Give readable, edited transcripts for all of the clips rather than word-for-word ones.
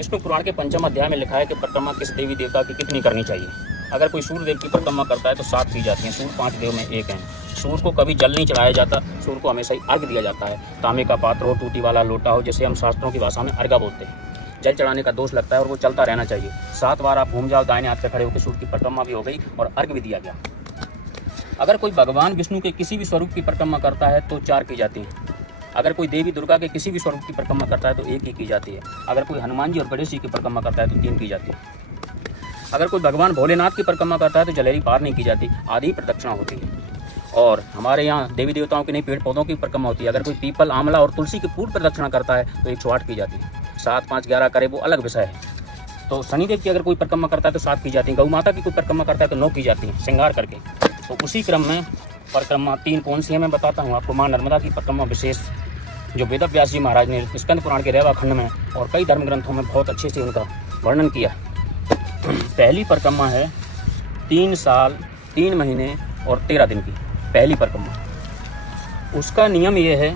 विष्णु पुराण के 5वें अध्याय में लिखा है कि परिक्रमा किस देवी देवता की कितनी करनी चाहिए। अगर कोई सूर्य देव की परिक्रमा करता है तो 7 की जाती है। सूर्य 5 देव में एक हैं। सूर्य को कभी जल नहीं चढ़ाया जाता, सूर्य को हमेशा ही अर्घ दिया जाता है। तांबे का पात्र हो, टूटी वाला लोटा हो, जिसे हम शास्त्रों की भाषा में अर्घा बोलते हैं। जल चढ़ाने का दोष लगता है और वो चलता रहना चाहिए। 7 बार आप घूम जाओ, दाहिने हाथ पे खड़े होकर सूर्य की परिक्रमा भी हो गई और अर्घ भी दिया गया। अगर कोई भगवान विष्णु के किसी भी स्वरूप की परिक्रमा करता है तो 4 की जाती है। अगर कोई देवी दुर्गा के किसी भी स्वरूप की परिक्रमा करता है तो 1 ही की जाती है। अगर कोई हनुमान जी और गणेश जी की परिक्रमा करता है तो 3 की जाती है। अगर कोई भगवान भोलेनाथ की परिक्रमा करता है तो जलेरी पार नहीं की जाती, आधी प्रदक्षिणा होती है। और हमारे यहाँ देवी देवताओं की नहीं, पेड़ पौधों की परिक्रमा होती है। अगर कोई पीपल, आंवला और तुलसी की पूर्ण प्रदक्षिणा करता है तो 108 की जाती है। 7, 5, 11 करे वो अलग विषय है। तो शनिदेव की अगर कोई परिक्रमा करता है तो 7 की जाती है। गौ माता की कोई परिक्रमा करता है तो 9 की जाती है, श्रृंगार करके। तो उसी क्रम में परिक्रमा 3 कौन सी है मैं बताता हूँ आपको। माँ नर्मदा की परिक्रमा विशेष, जो वेद व्यास जी महाराज ने स्कंद पुराण के रेवा खंड में और कई धर्म ग्रंथों में बहुत अच्छे से उनका वर्णन किया। पहली परिक्रमा है 3 साल 3 महीने और 13 दिन की पहली परिक्रमा। उसका नियम ये है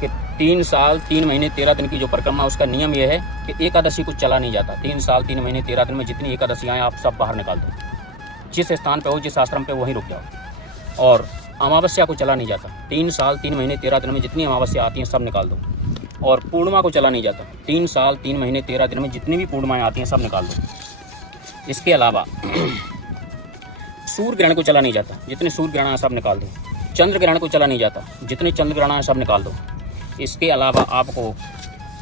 कि 3 साल 3 महीने 13 दिन की जो परिक्रमा, उसका नियम ये है कि एकादशी को चला नहीं जाता। 3 साल 3 महीने 13 दिन में जितनी एकादशी आए आप सब बाहर निकाल दो। जिस स्थान पे हो, जिस आश्रम पे, वहीं रुक जाओ। और अमावस्या को चला नहीं जाता। 3 साल 3 महीने 13 दिन में जितनी अमावस्या आती हैं सब निकाल दो। और पूर्णिमा को चला नहीं जाता। 3 साल 3 महीने 13 दिन में जितनी भी पूर्णिमाएँ आती हैं सब निकाल दो। इसके अलावा सूर्य ग्रहण को चला नहीं जाता। जितने सूर्य ग्रहण हैं सब निकाल दो। चंद्र ग्रहण को चला नहीं जाता। जितने चंद्र ग्रहण हैं सब निकाल दो। इसके अलावा आपको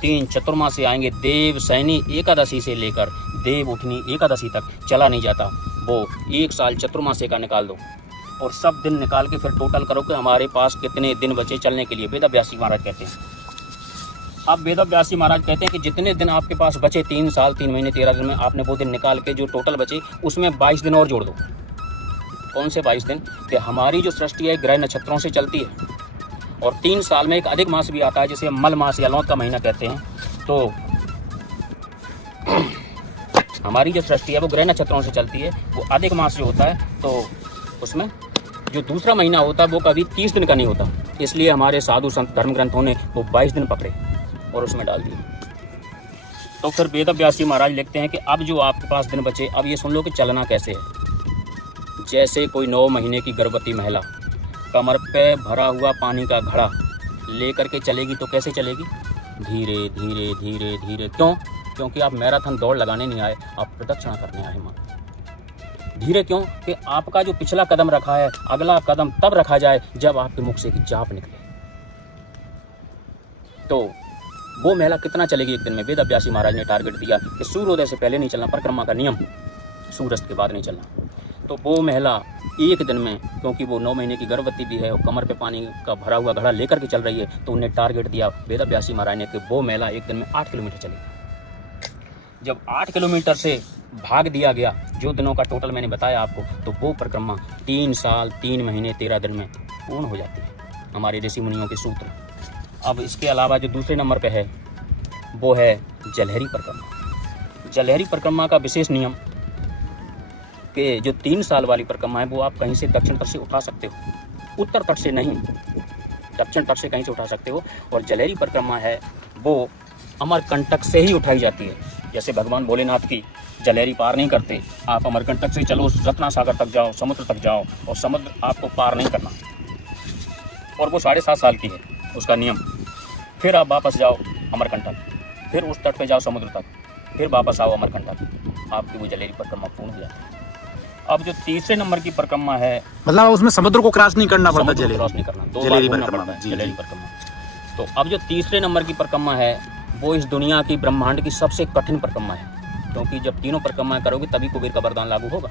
3 चतुर्मासी आएंगे। देव सैनी एकादशी से लेकर देव उठनी एकादशी तक चला नहीं जाता। वो 1 साल चतुर्मासी का निकाल दो और सब दिन निकाल के फिर टोटल करो कि हमारे पास कितने दिन बचे चलने के लिए। वेद व्यासी महाराज कहते हैं। अब वेद व्यासी महाराज कहते हैं कि जितने दिन आपके पास बचे 3 साल 3 महीने 13 दिन में, आपने वो दिन निकाल के जो टोटल बचे उसमें 22 दिन और जोड़ दो। कौन से 22 दिन? कि हमारी जो सृष्टि है ग्रह नक्षत्रों से चलती है और 3 साल में एक अधिक मास भी आता है जिसे मल मास या लौत का महीना कहते हैं। तो हमारी जो सृष्टि है वो ग्रह नक्षत्रों से चलती है। वो अधिक मास जो होता है तो उसमें जो दूसरा महीना होता है वो कभी 30 दिन का नहीं होता। इसलिए हमारे साधु संत धर्म ग्रंथों ने वो 22 दिन पकड़े और उसमें डाल दिए। तो फिर वेद व्यास जी महाराज लिखते हैं कि अब जो आपके पास दिन बचे, अब ये सुन लो कि चलना कैसे है। जैसे कोई 9 महीने की गर्भवती महिला कमर पे भरा हुआ पानी का घड़ा लेकर के चलेगी तो कैसे चलेगी? धीरे धीरे धीरे धीरे। क्यों? क्योंकि आप मैराथन दौड़ लगाने नहीं आए, आप प्रदक्षिणा करने आए माँ। धीरे क्यों? कि आपका जो पिछला कदम रखा है, अगला कदम तब रखा जाए जब आपके मुख से एक जाप निकले। तो वो महिला कितना चलेगी एक दिन में? वेद व्यासी महाराज ने टारगेट दिया कि सूर्योदय से पहले नहीं चलना, परिक्रमा का नियम, सूर्यास्त के बाद नहीं चलना। तो वो महिला एक दिन में, क्योंकि वो 9 महीने की गर्भवती भी है और कमर पे पानी का भरा हुआ घड़ा लेकर के चल रही है, तो उन्हें टारगेट दिया वेद व्यासी महाराज ने कि वो महिला एक दिन में 8 किलोमीटर चलेगी। जब 8 किलोमीटर से भाग दिया गया, जो दिनों का टोटल मैंने बताया आपको, तो वो परिक्रमा 3 साल 3 महीने 13 दिन में पूर्ण हो जाती है, हमारे ऋषि मुनियों के सूत्र। अब इसके अलावा जो दूसरे नंबर पे है वो है जलहरी परिक्रमा। जलहरी परिक्रमा का विशेष नियम कि जो 3 साल वाली परिक्रमा है वो आप कहीं से दक्षिण तट से उठा सकते हो, उत्तर तट से नहीं, दक्षिण तट से कहीं से उठा सकते हो। और जलहरी परिक्रमा है वो अमरकंटक से ही उठाई जाती है। जैसे भगवान भोलेनाथ की जलहरी पार नहीं करते, आप अमरकंटक से चलो, रत्ना सागर तक जाओ, समुद्र तक जाओ और समुद्र आपको पार नहीं करना। और वो 7.5 साल की है उसका नियम। फिर आप वापस जाओ अमरकंटक, फिर उस तट पे जाओ समुद्र तक, फिर वापस आओ अमरकंटक, आपकी वो जलहरी परिक्रमा पूर्ण हो जाती है। अब जो तीसरे नंबर की परिक्रमा है, मतलब उसमें समुद्र को क्रॉस नहीं करना पड़ता, क्रॉस नहीं करना, 2 बार घूमना पड़ता है जलहरी परिक्रमा। तो अब जो तीसरे नंबर की परिक्रमा है वो इस दुनिया की ब्रह्मांड की सबसे कठिन परिक्रमा है, क्योंकि जब तीनों परिक्रमाएं करोगे तभी कुबेर का वरदान लागू होगा।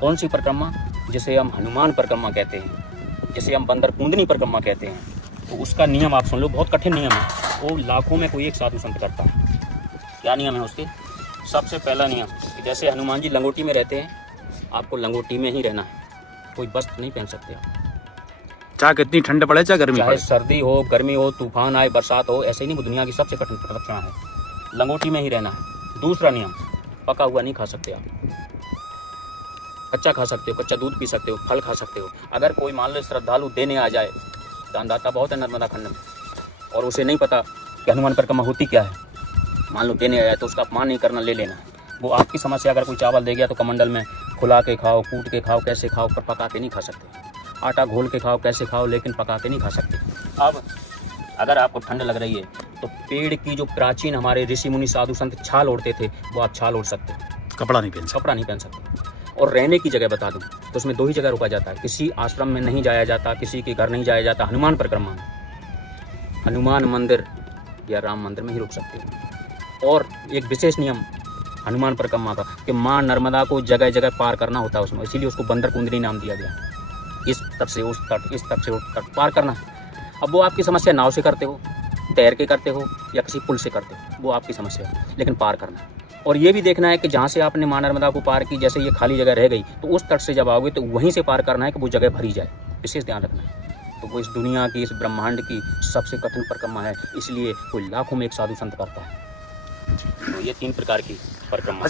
कौन सी परिक्रमा? जिसे हम हनुमान परिक्रमा कहते हैं, जिसे हम बंदर कुंडनी परिक्रमा कहते हैं। तो उसका नियम आप सुन लो, बहुत कठिन नियम है। वो लाखों में कोई एक साधु संत करता है। क्या नियम है उसके? सबसे पहला नियम कि जैसे हनुमान जी लंगोटी में रहते हैं, आपको लंगोटी में ही रहना है, कोई वस्त्र नहीं पहन सकते आप। चाहे कितनी ठंड पड़े चाहे गर्मी पड़े, सर्दी हो, गर्मी हो, तूफान आए, बरसात हो, ऐसे ही नहीं, वो दुनिया की सबसे कठिन प्रदक्षिणा है। लंगोटी में ही रहना है। दूसरा नियम, पका हुआ नहीं खा सकते आप, कच्चा खा सकते हो, कच्चा दूध पी सकते हो, फल खा सकते हो। अगर कोई मान लो श्रद्धालु देने आ जाए, दानदाता बहुत है नर्मदा खंड में, और उसे नहीं पता कि हनुमान परिक्रमा होती क्या है, मान लो देने आया तो उसका अपमान नहीं करना, ले लेना। वो आपकी समस्या। अगर कोई चावल दे गया तो कमंडल में खुला के खाओ, कूट के खाओ, कैसे खाओ, पर पका के नहीं खा सकते। आटा घोल के खाओ, कैसे खाओ, लेकिन पका के नहीं खा सकते। अब अगर आपको ठंड लग रही है तो पेड़ की जो प्राचीन हमारे ऋषि मुनि साधु संत छाल ओढ़ते थे, वो आप छाल ओढ़ सकते हो, कपड़ा नहीं पहन सकते। कपड़ा नहीं पहन सकते। और रहने की जगह बता दूं तो उसमें 2 ही जगह रुका जाता है। किसी आश्रम में नहीं जाया जाता, किसी के घर नहीं जाया जाता, हनुमान परिक्रमा में, हनुमान मंदिर या राम मंदिर में ही रुक सकते हो। और एक विशेष नियम हनुमान परिक्रमा का कि माँ नर्मदा को जगह जगह पार करना होता है उसमें, इसीलिए उसको बंदर कुंदरी नाम दिया गया। इस तट से उस तट, इस तट से उस तट पार करना। अब वो आपकी समस्या नाव से करते हो, तैर के करते हो, या किसी पुल से करते हो, वो आपकी समस्या है, लेकिन पार करना। और ये भी देखना है कि जहाँ से आपने माँ नर्मदा को पार की, जैसे ये खाली जगह रह गई, तो उस तट से जब आओगे तो वहीं से पार करना है कि वो जगह भरी जाए, विशेष ध्यान रखना है। तो वो इस दुनिया की, इस ब्रह्मांड की सबसे कठिन परिक्रमा है, इसलिए कोई लाखों में एक साधु संत करता है। तो ये 3 प्रकार की परिक्रमा।